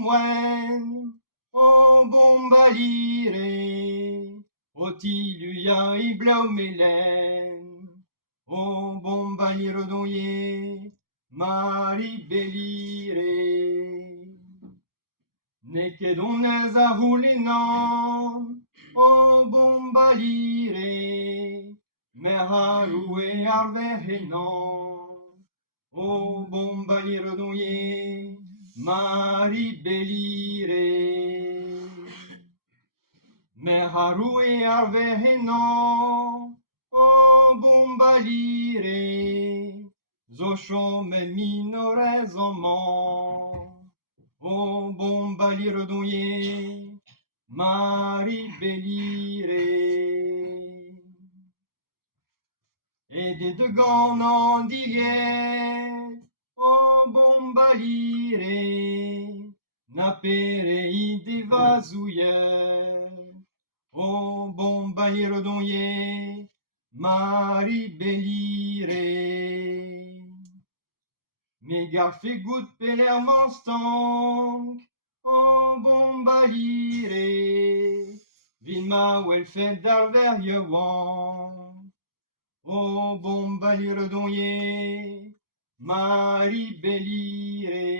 moen, o bombalire, o tiluia i blau melen, o bombalire donye, mari belire. Neke donez a roulinan, o bombalire, mer a roue ar verhenan, o bombalire donye, mari belire. Mer a roue ar verhenan, o bombalire, zo chomet minorez an man. O bombalire donye, mari belire. Et des deux gants en diliet, o bombalire, napere i des vazouilles. O bombalire donye, mari belire. Me garfe gout peler manstank, o bombalire, vin ma wel fet d'ar veriewan. O bombalire donye, mari belire.